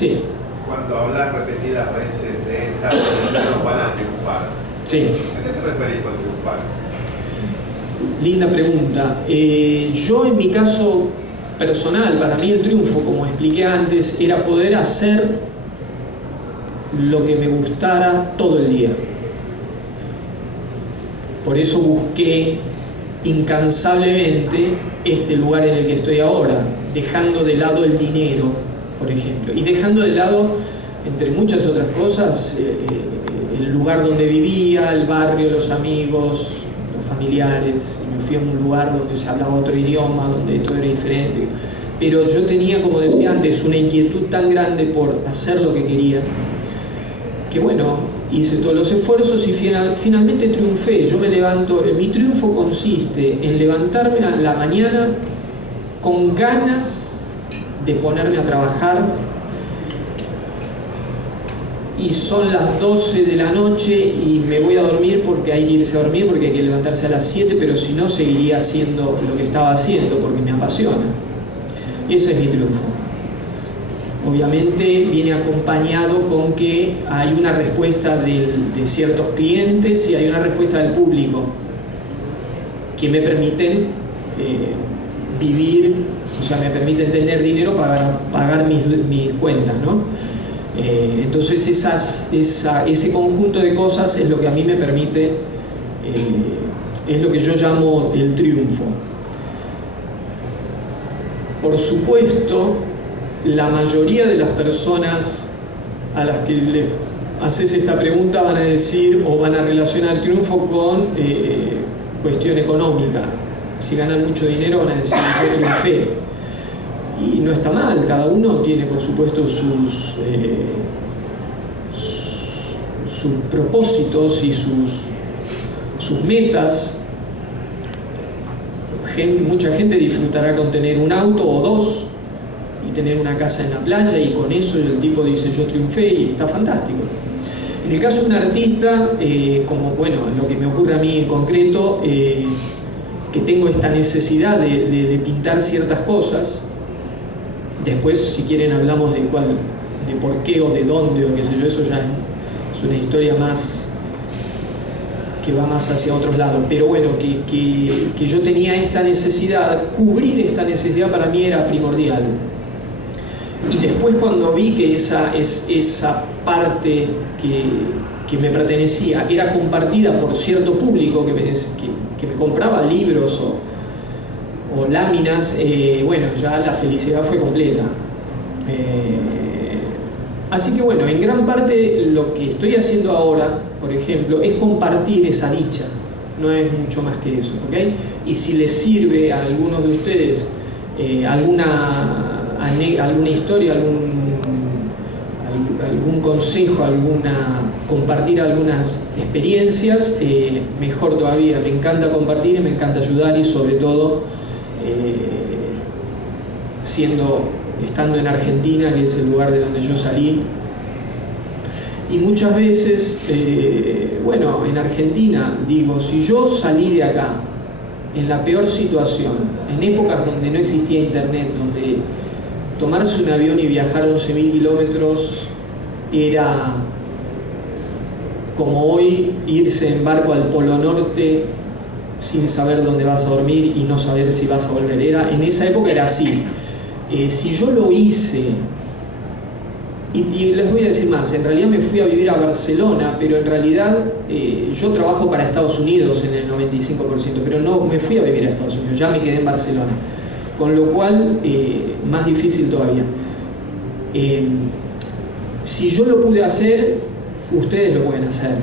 Sí. Cuando hablas repetidas veces de estas personas van a triunfar. Sí. ¿A qué te referís con triunfar? Linda pregunta. Yo en mi caso personal, para mí el triunfo, como expliqué antes, era poder hacer lo que me gustara todo el día. Por eso busqué incansablemente este lugar en el que estoy ahora, dejando de lado el dinero, por ejemplo, y dejando de lado, entre muchas otras cosas, el lugar donde vivía, el barrio, los amigos, los familiares. Me fui a un lugar donde se hablaba otro idioma, donde todo era diferente, pero yo tenía, como decía antes, una inquietud tan grande por hacer lo que quería, que bueno, hice todos los esfuerzos y finalmente triunfé. Yo me levanto, mi triunfo consiste en levantarme a la mañana con ganas de ponerme a trabajar, y son las 12 de la noche y me voy a dormir porque hay que irse a dormir, porque hay que levantarse a las 7, pero si no seguiría haciendo lo que estaba haciendo porque me apasiona. Ese es mi triunfo. Obviamente viene acompañado con que hay una respuesta de ciertos clientes y hay una respuesta del público que me permiten vivir, o sea, me permiten tener dinero para pagar mis cuentas, ¿no? Entonces ese conjunto de cosas es lo que a mí me permite, es lo que yo llamo el triunfo. Por supuesto, la mayoría de las personas a las que le haces esta pregunta van a decir o van a relacionar el triunfo con cuestión económica. Si ganan mucho dinero van a decir yo triunfé. Y no está mal, cada uno tiene por supuesto sus propósitos y sus metas. Mucha gente disfrutará con tener un auto o dos y tener una casa en la playa, y con eso el tipo dice yo triunfé y está fantástico. En el caso de un artista, como bueno, lo que me ocurre a mí en concreto, que tengo esta necesidad de pintar ciertas cosas. Después, si quieren, hablamos de por qué o de dónde o qué sé yo, eso ya es una historia más que va más hacia otros lados. Pero bueno, que yo tenía esta necesidad, cubrir esta necesidad para mí era primordial. Y después, cuando vi que esa parte que me pertenecía era compartida por cierto público que me compraba libros o láminas, bueno, ya la felicidad fue completa. Así que bueno, en gran parte lo que estoy haciendo ahora, por ejemplo, es compartir esa dicha, no es mucho más que eso, ¿ok? Y si les sirve a algunos de ustedes alguna historia, algún consejo, compartir algunas experiencias, mejor todavía. Me encanta compartir y me encanta ayudar, y sobre todo estando en Argentina, que es el lugar de donde yo salí. Y muchas veces, bueno, en Argentina, digo, si yo salí de acá en la peor situación, en épocas donde no existía internet, donde tomarse un avión y viajar 11.000 kilómetros era como hoy irse en barco al Polo Norte sin saber dónde vas a dormir y no saber si vas a volver. En esa época era así. Si yo lo hice, y les voy a decir más, en realidad me fui a vivir a Barcelona, pero en realidad yo trabajo para Estados Unidos en el 95%, pero no me fui a vivir a Estados Unidos, ya me quedé en Barcelona. Con lo cual, más difícil todavía. Si yo lo pude hacer, ustedes lo pueden hacer.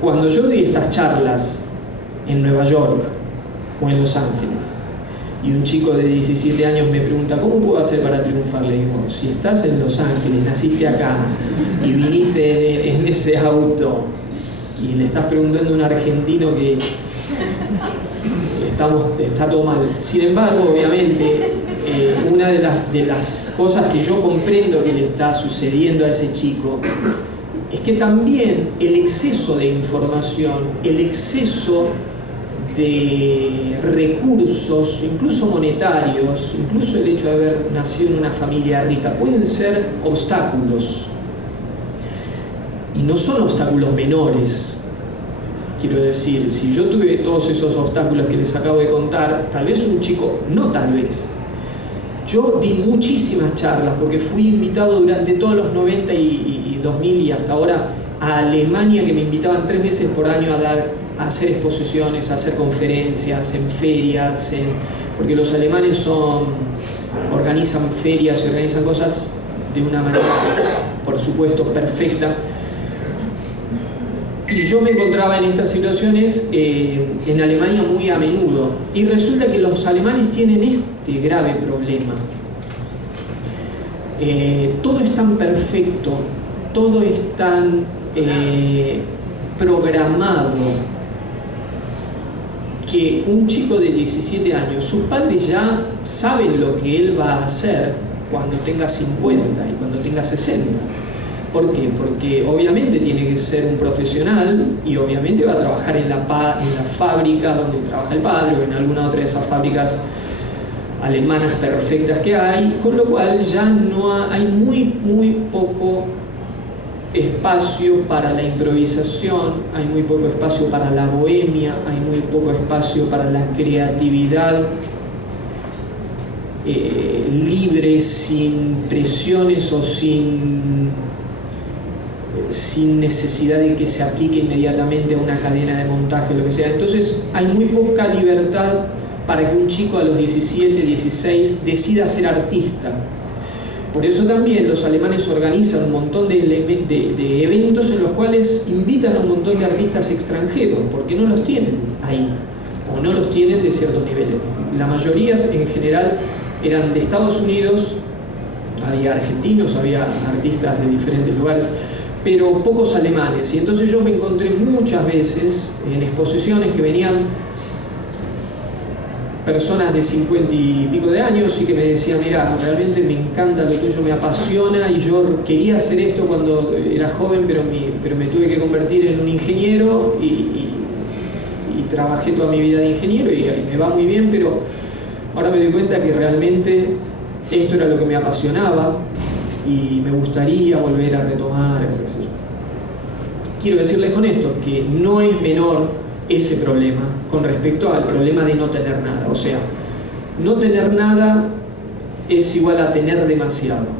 Cuando yo di estas charlas en Nueva York o en Los Ángeles, y un chico de 17 años me pregunta, ¿cómo puedo hacer para triunfar? Le digo, si estás en Los Ángeles, naciste acá y viniste en ese auto y le estás preguntando a un argentino que está todo mal. Sin embargo, obviamente, una de las cosas que yo comprendo que le está sucediendo a ese chico es que también el exceso de información, el exceso de recursos, incluso monetarios, incluso el hecho de haber nacido en una familia rica, pueden ser obstáculos. Y no son obstáculos menores. Quiero decir, si yo tuve todos esos obstáculos que les acabo de contar, tal vez un chico, no tal vez, yo di muchísimas charlas, porque fui invitado durante todos los 90 y 2000 y hasta ahora a Alemania, que me invitaban 3 veces por año a hacer exposiciones, a hacer conferencias, en ferias, porque los alemanes organizan ferias y organizan cosas de una manera, por supuesto, perfecta. Y yo me encontraba en estas situaciones en Alemania muy a menudo. Y resulta que los alemanes tienen este grave problema. Todo es tan perfecto, todo es tan programado, que un chico de 17 años, sus padres ya saben lo que él va a hacer cuando tenga 50 y cuando tenga 60. ¿Por qué? Porque obviamente tiene que ser un profesional y obviamente va a trabajar en la fábrica donde trabaja el padre o en alguna otra de esas fábricas alemanas perfectas que hay, con lo cual ya no hay muy poco espacio para la improvisación, hay muy poco espacio para la bohemia, hay muy poco espacio para la creatividad libre, sin presiones o sin necesidad de que se aplique inmediatamente a una cadena de montaje, lo que sea. Entonces hay muy poca libertad para que un chico a los 17, 16 decida ser artista. Por eso también los alemanes organizan un montón de eventos en los cuales invitan a un montón de artistas extranjeros, porque no los tienen ahí, o no los tienen de ciertos niveles. La mayoría en general eran de Estados Unidos, había argentinos, había artistas de diferentes lugares, pero pocos alemanes. Y entonces yo me encontré muchas veces en exposiciones que venían personas de 50 y pico de años y que me decían: mira, realmente me encanta lo tuyo, me apasiona, y yo quería hacer esto cuando era joven, pero me tuve que convertir en un ingeniero y trabajé toda mi vida de ingeniero y me va muy bien, pero ahora me doy cuenta que realmente esto era lo que me apasionaba y me gustaría volver a retomar. Quiero decirles con esto que no es menor ese problema con respecto al problema de no tener nada. O sea, no tener nada es igual a tener demasiado.